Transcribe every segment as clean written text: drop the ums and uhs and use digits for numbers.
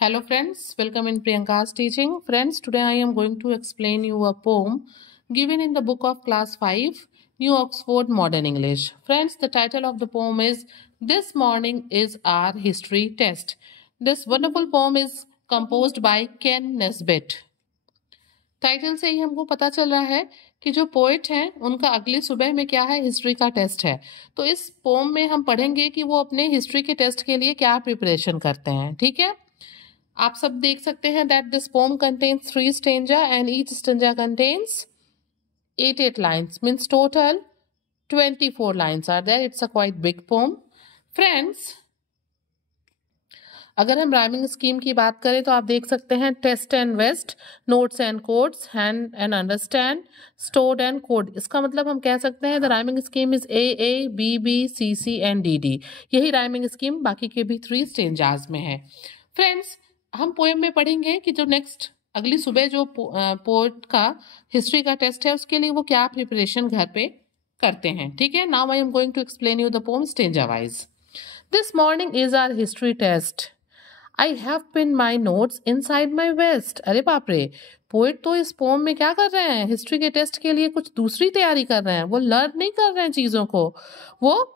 Hello friends, welcome in Priyanka's teaching. Friends, today I am going to explain you a poem given in the book of class 5, New Oxford Modern English. Friends, the title of the poem is This Morning is Our History Test. This wonderful poem is composed by Ken Nesbitt. Title से ही हमको पता चल रहा है कि जो poet हैं उनका अगली सुबह में क्या है, हिस्ट्री का टेस्ट है। तो इस पोम में हम पढ़ेंगे कि वो अपने हिस्ट्री के टेस्ट के लिए क्या प्रिपरेशन करते हैं। ठीक है, आप सब देख सकते हैं that this poem contains 3 stanza and each stanza contains 8 lines, means total 24 lines are there. It's a quite big poem. Friends, अगर हम राइमिंग स्कीम की बात करें तो आप देख सकते हैं test and vest, notes and quotes, hand and understand, stored and code. इसका मतलब हम कह सकते हैं the rhyming scheme is a b b c c and d d. यही राइमिंग स्कीम बाकी के भी 3 स्टेंजाज में है। फ्रेंड्स, हम पोएम में पढ़ेंगे कि जो नेक्स्ट अगली सुबह जो पोएट का हिस्ट्री का टेस्ट है उसके लिए वो क्या प्रिपरेशन घर पे करते हैं। ठीक है, now I am going to explain you the poem stanza wise. This morning is our history test. I have pinned my notes inside my vest. अरे बाप रे, पोएट तो इस पोम में क्या कर रहे हैं, हिस्ट्री के टेस्ट के लिए कुछ दूसरी तैयारी कर रहे हैं। वो लर्न नहीं कर रहे हैं चीजों को, वो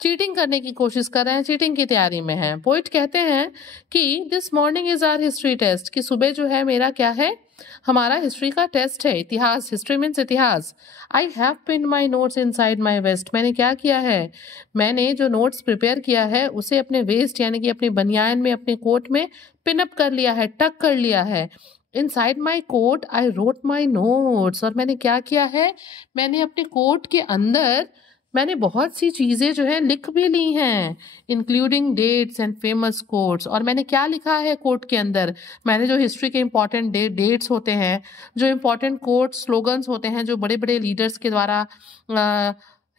चीटिंग करने की कोशिश कर रहे हैं, चीटिंग की तैयारी में है। पोएट कहते हैं कि this morning is our history test, कि सुबह जो है मेरा क्या है, हमारा हिस्ट्री का टेस्ट है, इतिहास। हिस्ट्री मीन्स इतिहास। I have pin my notes inside my waste. मैंने क्या किया है, मैंने जो नोट्स प्रिपेयर किया है उसे अपने वेस्ट यानी कि अपनी बनियान में, अपने कोट में पिनअप कर लिया है, टक कर लिया है। Inside my coat I wrote my notes. और मैंने क्या किया है, मैंने अपने कोट के अंदर मैंने बहुत सी चीज़ें जो है लिख भी ली हैं, including dates and famous quotes. और मैंने क्या लिखा है कोट के अंदर, मैंने जो हिस्ट्री के इंपॉर्टेंट डेट्स होते हैं, जो इंपॉर्टेंट कोट्स स्लोगन्स होते हैं, जो बड़े बड़े लीडर्स के द्वारा,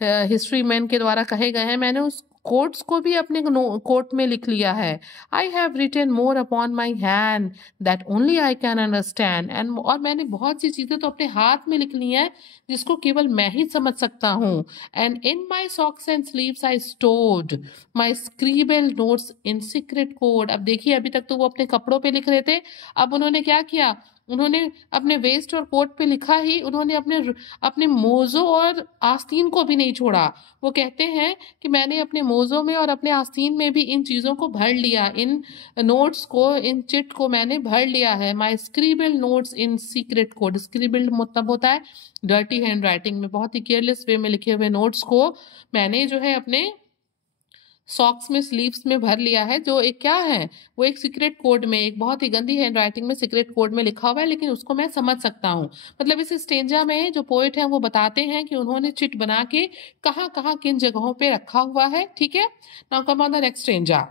हिस्ट्री मैन के द्वारा कहे गए हैं, मैंने उस कोट्स को भी अपने कोट में लिख लिया है। I have written more upon my hand that only I can understand and. और मैंने बहुत सी चीज़ें तो अपने हाथ में लिख ली हैं जिसको केवल मैं ही समझ सकता हूँ। And in my socks and sleeves I stored my scribble notes in secret code. अब देखिए, अभी तक तो वो अपने कपड़ों पे लिख रहे थे, अब उन्होंने क्या किया, उन्होंने अपने वेस्ट और कोट पे लिखा ही, उन्होंने अपने मोज़ों और आस्तीन को भी नहीं छोड़ा। वो कहते हैं कि मैंने अपने मोज़ों में और अपने आस्तीन में भी इन चीज़ों को भर लिया, इन नोट्स को, इन चिट को मैंने भर लिया है। माई scribble notes in secret code. स्क्रीबल मतलब होता है डर्टी हैंड राइटिंग में, बहुत ही केयरलेस वे में लिखे हुए नोट्स को मैंने जो है अपने सॉक्स में, स्लीव्स में भर लिया है। जो एक क्या है, वो एक सीक्रेट कोड में, एक बहुत ही गंदी हैंड राइटिंग में सीक्रेट कोड में लिखा हुआ है, लेकिन उसको मैं समझ सकता हूँ। मतलब इस स्टेंजा में जो पोएट है वो बताते हैं कि उन्होंने चिट बना के कहाँ कहाँ किन जगहों पे रखा हुआ है। ठीक है, now come on the next stanza.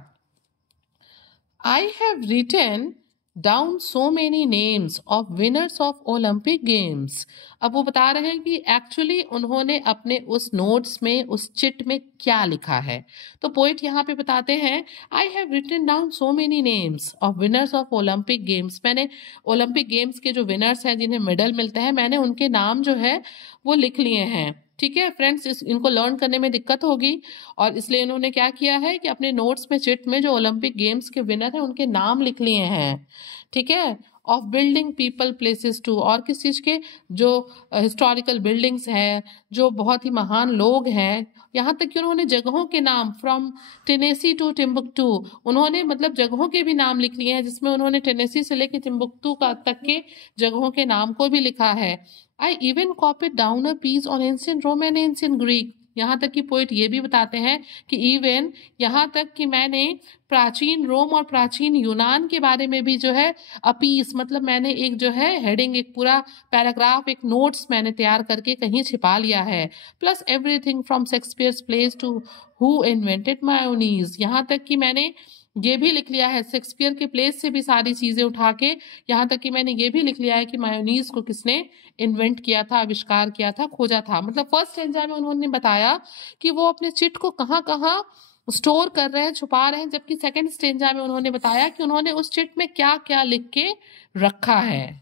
I have written down so many names of winners of Olympic games. अब वो बता रहे हैं कि एक्चुअली उन्होंने अपने उस नोट्स में, उस चिट में क्या लिखा है। तो पोइट यहाँ पे बताते हैं I have written down so many names of winners of Olympic games. मैंने ओलंपिक गेम्स के जो विनर्स हैं, जिन्हें मेडल मिलते हैं, मैंने उनके नाम जो है वो लिख लिए हैं। ठीक है फ्रेंड्स, इनको लर्न करने में दिक्कत होगी और इसलिए इन्होंने क्या किया है कि अपने नोट्स में, चिट में जो ओलंपिक गेम्स के विनर हैं उनके नाम लिख लिए हैं। ठीक है, of building people places too, और किस चीज़ के, जो हिस्टोरिकल बिल्डिंग्स हैं, जो बहुत ही महान लोग हैं। यहाँ तक कि उन्होंने जगहों के नाम, फ्रॉम टेनेसी टू टिम्बुक्टू, उन्होंने मतलब जगहों के भी नाम लिख लिए हैं, जिसमें उन्होंने टेनेसी से लेकर टिम्बुक्टू का तक के जगहों के नाम को भी लिखा है। I even copied down a piece on ancient Rome and ancient Greek. यहाँ तक कि पोइट ये भी बताते हैं कि इवन यहाँ तक कि मैंने प्राचीन रोम और प्राचीन यूनान के बारे में भी जो है अपीस, मतलब मैंने एक जो है हेडिंग, एक पूरा पैराग्राफ, एक नोट्स मैंने तैयार करके कहीं छिपा लिया है। Plus everything from Shakespeare's place to who invented mayonnaise. यहाँ तक कि मैंने ये भी लिख लिया है, शेक्सपियर के प्लेस से भी सारी चीजें उठा के, यहाँ तक कि मैंने ये भी लिख लिया है कि मायोनीज को किसने इन्वेंट किया था, आविष्कार किया था, खोजा था। मतलब फर्स्ट स्टेंजा में उन्होंने बताया कि वो अपने चिट को कहाँ कहाँ स्टोर कर रहे हैं, छुपा रहे हैं, जबकि सेकंड स्टेंजा में उन्होंने बताया कि उन्होंने उस चिट में क्या क्या लिख के रखा है।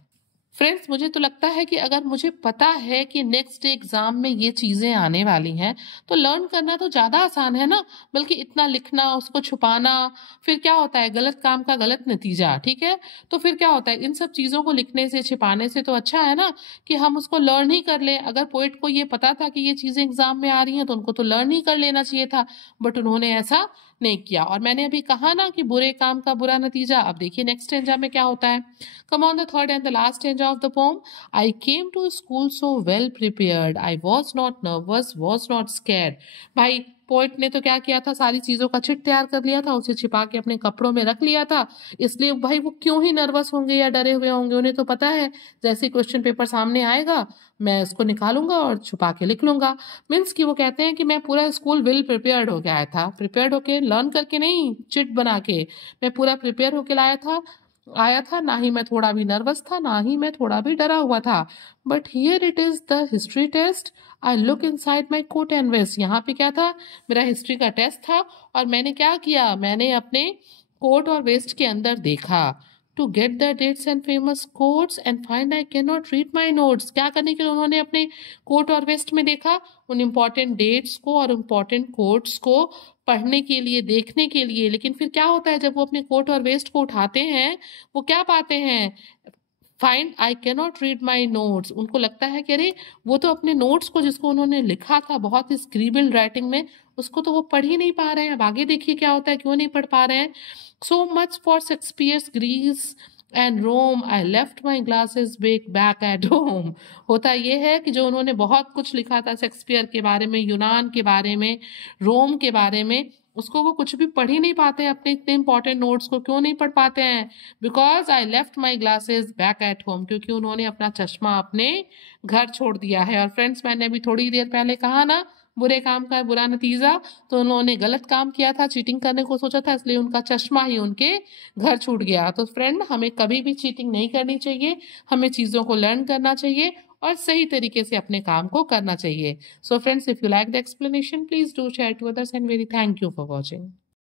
फ्रेंड्स, मुझे तो लगता है कि अगर मुझे पता है कि नेक्स्ट एग्जाम में ये चीजें आने वाली हैं, तो लर्न करना तो ज्यादा आसान है ना। बल्कि इतना लिखना, उसको छुपाना, फिर क्या होता है, गलत काम का गलत नतीजा, ठीक है। तो फिर क्या होता है, इन सब चीजों को लिखने से, छिपाने से तो अच्छा है ना कि हम उसको लर्न ही कर लें। अगर पोइट को ये पता था कि ये चीजें एग्जाम में आ रही हैं, तो उनको तो लर्न ही कर लेना चाहिए था, बट उन्होंने ऐसा नहीं किया। और मैंने अभी कहा ना कि बुरे काम का बुरा नतीजा। अब देखिए नेक्स्ट स्टेंजा में क्या होता है। कम on the third and the last stanza of the poem. I came to school so well prepared. I was not nervous, was not scared. भाई पोइट ने तो क्या किया था, सारी चीजों का चिट तैयार कर लिया था, उसे छिपा के अपने कपड़ों में रख लिया था। इसलिए भाई वो क्यों ही नर्वस होंगे या डरे हुए होंगे, उन्हें तो पता है जैसे क्वेश्चन पेपर सामने आएगा मैं उसको निकालूंगा और छुपा के लिख लूंगा। मीन्स कि वो कहते हैं कि मैं पूरा स्कूल वेल प्रिपेयर्ड होके आया था। प्रिपेयर्ड होके, लर्न करके नहीं, चिट बना के, मैं पूरा प्रिपेयर होके आया था। ना ही मैं थोड़ा भी नर्वस था, ना ही मैं थोड़ा भी डरा हुआ था। But here it is the history test. I look inside my coat and vest. यहाँ पे क्या था, मेरा हिस्ट्री का टेस्ट था, और मैंने क्या किया, मैंने अपने कोट और वेस्ट के अंदर देखा to get the dates and famous quotes and find I can not read my notes. क्या करने के लिए उन्होंने अपने कोट और वेस्ट में देखा, उन इम्पॉर्टेंट डेट्स को और इम्पॉर्टेंट कोट्स को पढ़ने के लिए, देखने के लिए। लेकिन फिर क्या होता है, जब वो अपने कोट और वेस्ट को उठाते हैं, वो क्या पाते हैं, find I can not read my notes. उनको लगता है कि अरे वो तो अपने नोट्स को, जिसको उन्होंने लिखा था बहुत ही स्क्रिबल राइटिंग में, उसको तो वो पढ़ ही नहीं पा रहे हैं। अब आगे देखिए क्या होता है, क्यों नहीं पढ़ पा रहे हैं। So much for Shakespeare's Greece and Rome, I left my glasses back at home. होता ये है कि जो उन्होंने बहुत कुछ लिखा था शेक्सपियर के बारे में, यूनान के बारे में, रोम के बारे में, उसको वो कुछ भी पढ़ ही नहीं पाते हैं। अपने इतने इंपॉर्टेंट नोट्स को क्यों नहीं पढ़ पाते हैं, because I left my glasses back at home, क्योंकि उन्होंने अपना चश्मा अपने घर छोड़ दिया है। और फ्रेंड्स, मैंने अभी थोड़ी देर पहले कहा ना, बुरे काम का बुरा नतीजा, तो उन्होंने गलत काम किया था, चीटिंग करने को सोचा था, इसलिए उनका चश्मा ही उनके घर छूट गया। तो फ्रेंड, हमें कभी भी चीटिंग नहीं करनी चाहिए, हमें चीज़ों को लर्न करना चाहिए और सही तरीके से अपने काम को करना चाहिए। So friends, if you like the explanation, please do share to others and very thank you for watching.